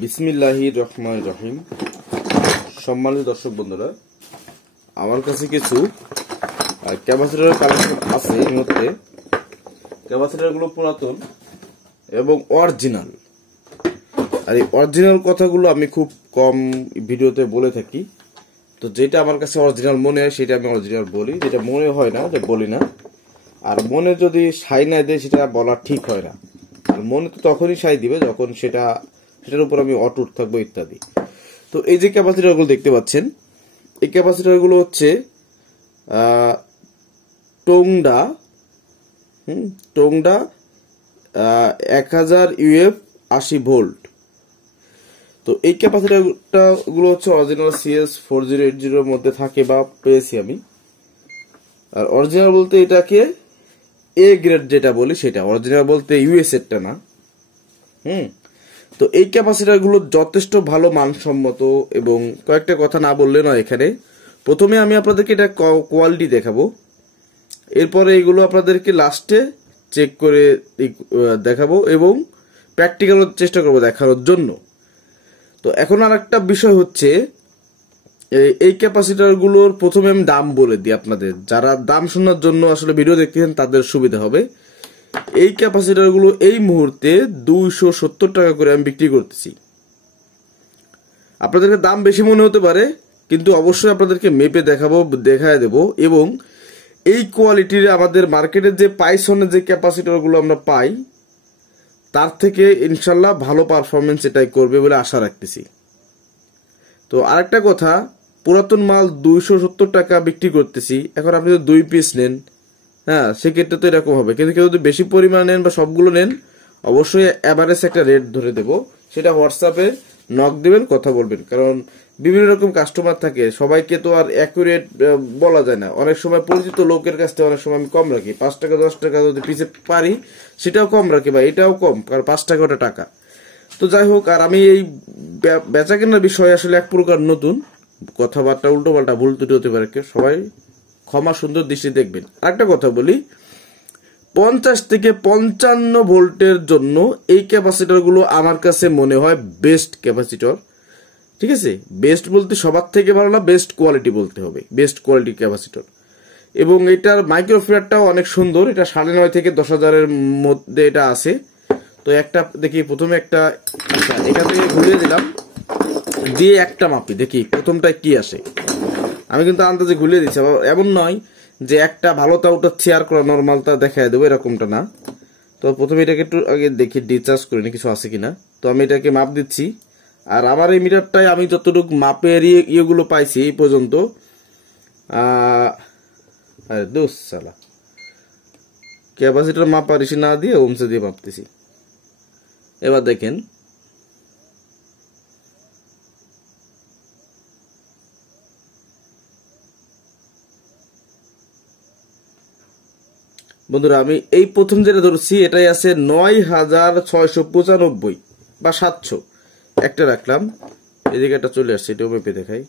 বিসমিল্লাহির রহমানির রহিম। সম্মানিত দর্শক বন্ধুরা, আমার কাছে কিছু ক্যাপাসিটরের কালেকশন আছে। এই মুহূর্তে ক্যাপাসিটরগুলো পুরাতন এবং অরিজিনাল। আর এই অরিজিনাল কথাগুলো আমি খুব কম ভিডিওতে বলে থাকি। তো যেটা আমার কাছে অরিজিনাল মনে হয় সেটা আমি অরিজিনাল বলি, যেটা মনে হয় না যে বলি না। আর মনে যদি সাই না দেয় সেটা বলা ঠিক হয় না। আর মনে তো তখনই সাই দিবে যখন সেটার উপর আমি অটুট থাকবো ইত্যাদি। তো এই যে ক্যাপাসিটরগুলো দেখতে পাচ্ছেন, এই ক্যাপাসিটরগুলো হচ্ছে টোংডা 1000 UF 80 ভোল্ট। তো এই ক্যাপাসিটরটা গুলো হচ্ছে অরিজিনাল CS4080 এর মধ্যে থাকে বা পেয়েছি আমি। আর অরিজিনাল বলতে এটাকে এ গ্রেড যেটা বলি সেটা অরিজিনাল, বলতে ইউএস এরটা না। তো এই ক্যাপাসিটর গুলো যথেষ্ট ভালো মানসম্মত এবং কয়েকটা কথা না বললে নয়। এখানে প্রথমে আমি আপনাদেরকে এটা কোয়ালিটি দেখাবো, এরপরে এগুলো আপনাদেরকে লাস্টে চেক করে দেখাবো এবং প্র্যাকটিক্যাল চেষ্টা করবো দেখানোর জন্য। তো এখন আর একটা বিষয় হচ্ছে, এই ক্যাপাসিটর গুলোর প্রথমে আমি দাম বলে দিই আপনাদের, যারা দাম শোনার জন্য আসলে ভিডিও দেখতেছেন তাদের সুবিধা হবে। এই ক্যাপাসিটর গুলো এই মুহূর্তে 270 টাকা করে আমি বিক্রি করতেছি। আপনাদেরকে দাম বেশি মনে হতে পারে, কিন্তু অবশ্যই আপনাদেরকে মেপে দেখায় দেব। এবং এই কোয়ালিটির আমাদের মার্কেটের যে পাইসনের যে ক্যাপাসিটর গুলো আমরা পাই তার থেকে ইনশাল্লাহ ভালো পারফরমেন্স এটাই করবে বলে আশা রাখতেছি। তো আরেকটা কথা, পুরাতন মাল 270 টাকা বিক্রি করতেছি। এখন আপনি যদি 2 পিস নেন, হ্যাঁ, সেক্ষেত্রে তো এরকম হবে। কিন্তু কেউ যদি বেশি পরিমাণ নেন বা সবগুলো নেন, অবশ্যই এভারেজ একটা রেট ধরে দেব। সেটা হোয়াটসঅ্যাপে নক দেবেন, কথা বলবেন। কারণ বিভিন্ন রকম কাস্টমার থাকে, সবাইকে তো আর অ্যাকুরেট বলা যায় না। অনেক সময় পরিচিত লোকের কাছ থেকে অনেক সময় আমি কম রাখি, 5 টাকা 10 টাকা যদি পিছে পারি সেটাও কম রাখি, বা এটাও কম, কারণ 5 টাকা ওটা টাকা। তো যাই হোক, আর আমি এই বেচা কেনার বিষয়ে আসলে এক প্রকার নতুন, কথাবার্তা উল্টো পাল্টা ভুল ত্রুটি হতে পারে, সবাই ক্ষমা সুন্দর দৃষ্টি দেখবেন। আরেকটা কথা বলি, 50 থেকে 55 ভোল্টের জন্য এই ক্যাপাসিটর গুলো আমার কাছে মনে হয় বেস্ট ক্যাপাসিটর। ঠিক আছে, বেস্ট বলতে সবার থেকে ভালো না, বেস্ট কোয়ালিটি বলতে হবে, বেস্ট কোয়ালিটি ক্যাপাসিটর। এবং এটার মাইক্রোফ্যারাডটাও অনেক সুন্দর। এটা 9.5 থেকে 10,000 এর মধ্যে এটা আছে। তো একটা দেখি, প্রথমে একটা এখান থেকে ঘুরিয়ে দিলাম, দিয়ে একটা মাপি, দেখি প্রথমটায় কি আসে। আমি কিন্তু আন্দাজে ঘুরিয়ে দিচ্ছি, এমন নয় যে একটা ভালোটা উঠাচ্ছি আর নর্মালটা দেখায় দেবো, এরকমটা না। তো প্রথমে এটাকে একটু আগে দেখি ডিচার্জ করিনি কিছু আছে কিনা। তো আমি এটাকে মাপ দিচ্ছি। আর আমার এই মিটারটাই আমি যতটুকু মাপের ইয়েগুলো পাইছি এই পর্যন্ত, ক্যাপাসিটর মাপা রিসি না দিয়ে ওমসে দিয়ে মাপতেছি। এবার দেখেন, বন্ধুরা আমি এই প্রথম যেটা ধরছি এটাই আছে 9695 বা 700। একটা রাখলাম, এদিকে একটা চলে আসছে, এটাও মেপে দেখাই।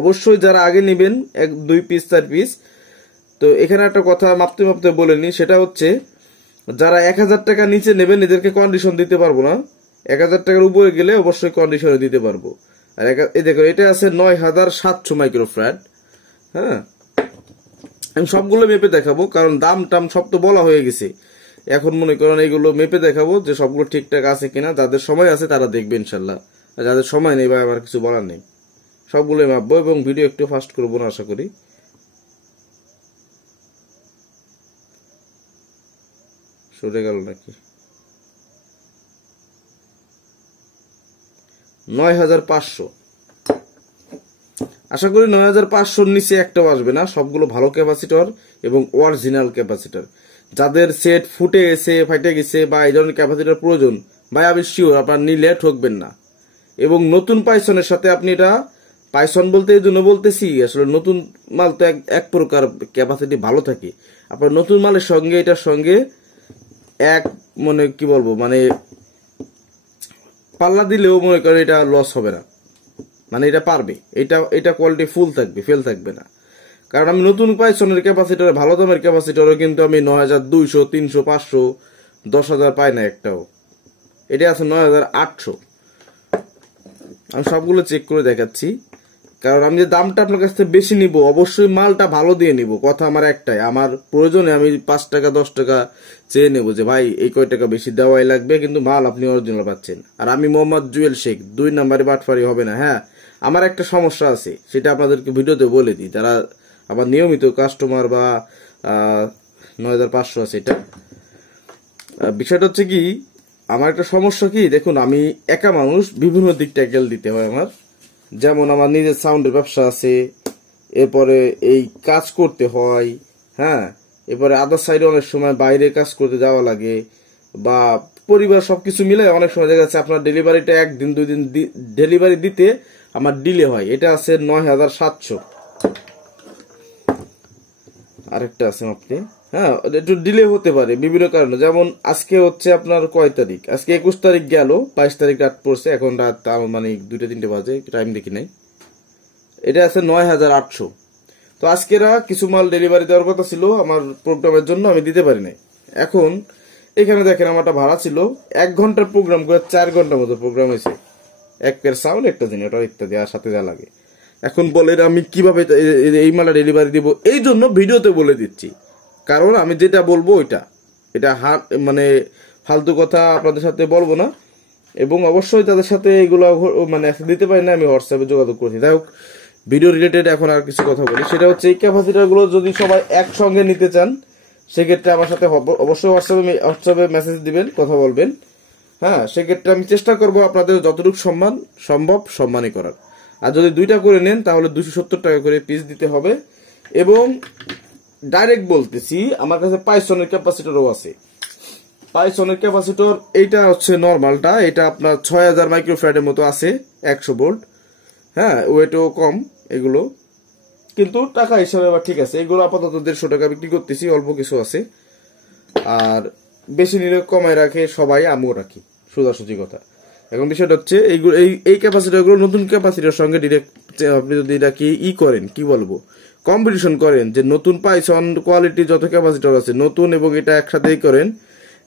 অবশ্যই যারা আগে নেবেন 2 পিস 4 পিস। তো এখানে একটা কথা মাপতে মাপতে বলে নি, সেটা হচ্ছে যারা 1000 টাকা নিচে নেবেন এদেরকে কন্ডিশন দিতে পারবো না। 1000 টাকার উপরে গেলে অবশ্যই কন্ডিশনে দিতে পারবো। আর এই দেখো, এটা আছে 9700 মাইক্রোফ্যারাড। হ্যাঁ, আমি সবগুলো মেপে দেখাবো, কারণ দাম টাম সব তো বলা হয়ে গেছে। এখন মনে করেন এইগুলো মেপে দেখাবো যে সবগুলো ঠিকঠাক আছে কিনা। যাদের সময় আছে তারা দেখবে ইনশাল্লাহ, আর যাদের সময় নেই বা আমার কিছু বলার নেই, সবগুলোই মাপবো এবং ভিডিও একটু ফাস্ট করবো না আশা করি। সরে গেল নাকি? 9500। আশা করি 9500 নিচে একটাও আসবে না। সবগুলো ভালো ক্যাপাসিটর এবং অরিজিনাল ক্যাপাসিটর। যাদের সেট ফুটে গেছে, ফাইটে গেছে বা এই ধরনের ক্যাপাসিটর প্রয়োজন, ভাই আমি শিওর আপনার নিলে ঠকবেন না। এবং নতুন পাইসনের সাথে আপনি এটা, পাইসন বলতে এই জন্য বলতেছি, আসলে নতুন মাল তো এক প্রকার ক্যাপাসিটি ভালো থাকে। আপনার নতুন মালের সঙ্গে এটার সঙ্গে এক কি বলবো, মানে পাল্লা দিলেও মনে করেন এটা লস হবে না, মানে এটা পারবে, এটা কোয়ালিটি ফুল থাকবে, ফেল থাকবে না। কারণ আমি নতুন পাইসনের ক্যাপাসিটর, ভালো দামের ক্যাপাসিটরও কিন্তু আমি 9200, 300, 500, 10,000 পাই না একটাও। এটা আছে 9800। আমি সবগুলো চেক করে দেখাচ্ছি, কারণ আমি যে দামটা আপনার কাছ থেকে বেশি নিব, অবশ্যই মালটা ভালো দিয়ে নিব। কথা আমার একটাই, আমার প্রয়োজনে আমি 5 টাকা 10 টাকা চেয়ে নেব যে ভাই এই কয় টাকা বেশি দেওয়াই লাগবে, কিন্তু মাল আপনি অরিজিনাল পাচ্ছেন। আর আমি মোহাম্মদ জুয়েল শেখ, 2 নম্বরে বাটফারি হবে না। হ্যাঁ, আমার একটা সমস্যা আছে, সেটা আপনাদেরকে ভিডিওতে বলে দিই। যারা আমার নিয়মিত কাস্টমার বা 9500 আছে, এটা বিষয়টা হচ্ছে কি, আমার একটা সমস্যা কি, দেখুন আমি একা মানুষ, বিভিন্ন দিক ট্যাকেল দিতে হয় আমার। যেমন আমার নিজের সাউন্ডের ব্যবসা আছে, এরপরে এই কাজ করতে হয়, হ্যাঁ, এরপরে আদার সাইডে অনেক সময় বাইরে কাজ করতে যাওয়া লাগে, বা পরিবার সবকিছু মিলে অনেক সময় দেখা যাচ্ছে আপনার ডেলিভারিটা 1 দিন 2 দিন ডেলিভারি দিতে আমার ডিলে হয়। এটা আছে 9700। আরেকটা আছে আপনি, হ্যাঁ, একটু ডিলে হতে পারে বিভিন্ন কারণে। যেমন আজকে হচ্ছে আপনার কয় তারিখ, আজকে 21 তারিখ গেল, 22 তারিখ রাত পড়ছে, এখন রাত মানে 2টা-3টে বাজে, টাইম দেখি নাই। এটা আছে 9800। তো আজকেরা কিছু মাল ডেলিভারি দেওয়ার কথা ছিল আমার প্রোগ্রামের জন্য, আমি দিতে পারি নাই। এখন এখানে দেখেন আমারটা ভাড়া ছিল 1 ঘন্টার প্রোগ্রাম করে 4 ঘন্টার মতো প্রোগ্রাম হয়েছে। এক পেয়ার সাউন্ড, একটা জেনারেটর ইত্যাদি, আর সাথে যা লাগে। এখন বলেন আমি কিভাবে এই মালটা ডেলিভারি দিব, এই জন্য ভিডিওতে বলে দিচ্ছি। কারণ আমি যেটা বলবো এটা মানে ফালতু কথা আপনাদের সাথে বলবো না, এবং অবশ্যই তাদের সাথে এগুলো মানে দিতে পারি না, আমি হোয়াটসঅ্যাপে যোগাযোগ করছি। যাই হোক, ভিডিও রিলেটেড এখন আর কিছু কথা বলি, সেটা হচ্ছে এই ক্যাপাসিটার গুলো যদি সবাই একসঙ্গে নিতে চান, সেক্ষেত্রে আমার সাথে অবশ্যই হোয়াটসঅ্যাপে মেসেজ দিবেন, কথা বলবেন। হ্যাঁ, সেক্ষেত্রে আমি চেষ্টা করবো আপনাদের যতটুকু সম্ভব সম্মানই করার। আর যদি 2টা করে নেন তাহলে 270 টাকা করে পিস দিতে হবে। এবং ডাইরেক্ট বলতেছি, আমার কাছে পাইসনের ক্যাপাসিটরও আছে। পাইসনের ক্যাপাসিটর এইটা হচ্ছে নর্মালটা, এটা আপনার 6000 মাইক্রোফ্যারাডের মতো আছে, 100 ভোল্ট। হ্যাঁ, ওয়েটও কম এগুলো, কিন্তু টাকা হিসাবে আবার ঠিক আছে। এগুলো আপাতত 150 টাকা বিক্রি করতেছি, অল্প কিছু আছে। আর বেশি নিলে কমায় রাখে সবাই, আমিও রাখি, সোজাসুজি কথা। এখন বিষয়টা হচ্ছে এইগুলো, এই ক্যাপাসিটর গুলো নতুন ক্যাপাসিটির সঙ্গে ডিরেক্ট আপনি যদি এটাকে করেন, কি বলবো, কম্পিটিশন করেন, যে নতুন পাইসন কোয়ালিটি যত ক্যাপাসিটর আছে নতুন এবং এটা একসাথেই করেন,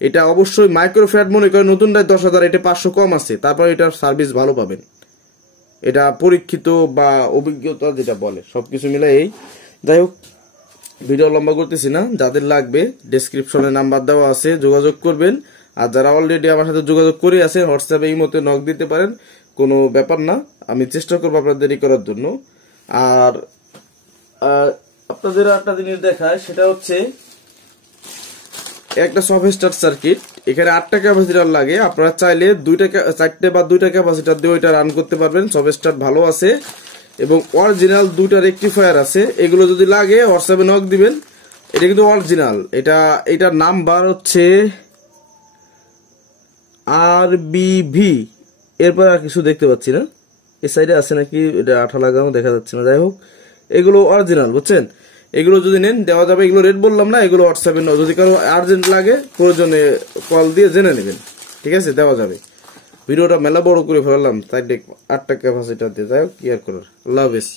এটা অবশ্যই মাইক্রোফ্যাট মনে করেন নতুনটায় 10,000, এটা 500 কম আছে, তারপর এটার সার্ভিস ভালো পাবেন। এটা পরীক্ষিত বা অভিজ্ঞতা যেটা বলে, সবকিছু মিলে এই। যাই হোক, ভিডিও লম্বা করতেছি না, যাদের লাগবে ডেসক্রিপশনে নাম্বার দেওয়া আছে, যোগাযোগ করবেন। আর যারা অলরেডি আমার সাথে যোগাযোগ করে আছেন, হোয়াটসঅ্যাপে এই মতে নক দিতে পারেন, কোনো ব্যাপার না, আমি চেষ্টা করবো আপনাদের দেরি করার জন্য। আর আপনাদের একটা জিনিস দেখায়, সেটা হচ্ছে একটা সফট স্টার্ট সার্কিট, এখানে 8টা ক্যাপাসিটার লাগে। আপনারা চাইলে 4টে বা 2টা ক্যাপাসিটার দিয়ে এটা রান করতে পারবেন। সফট স্টার্ট ভালো আছে এবং অরিজিনাল 2টা রেকটিফায়ার আছে। এগুলো যদি লাগে হোয়াটসঅ্যাপে নক দিবেন। এটা কিন্তু অরিজিনাল, এটার নাম্বার হচ্ছে RBV। এরপর আর কিছু দেখতে পাচ্ছি না, এই সাইডে আছে নাকি, এটা আঠা লাগানো দেখা যাচ্ছে না। যাই হোক, এগুলো অরিজিনাল, বুঝছেন। এগুলো যদি নেন দেওয়া যাবে, এগুলো রেট বললাম না, এগুলো হোয়াটসঅ্যাপে যদি কারো আর্জেন্ট লাগে প্রয়োজনে কল দিয়ে জেনে নেবেন, ঠিক আছে, দেওয়া যাবে। ভিডিওটা মেলা বড় করে ফেললাম, তাই 8টা ক্যাপাসিটার দিয়ে। যাই হোক, কি আর করার। আল্লাহ হাফেজ।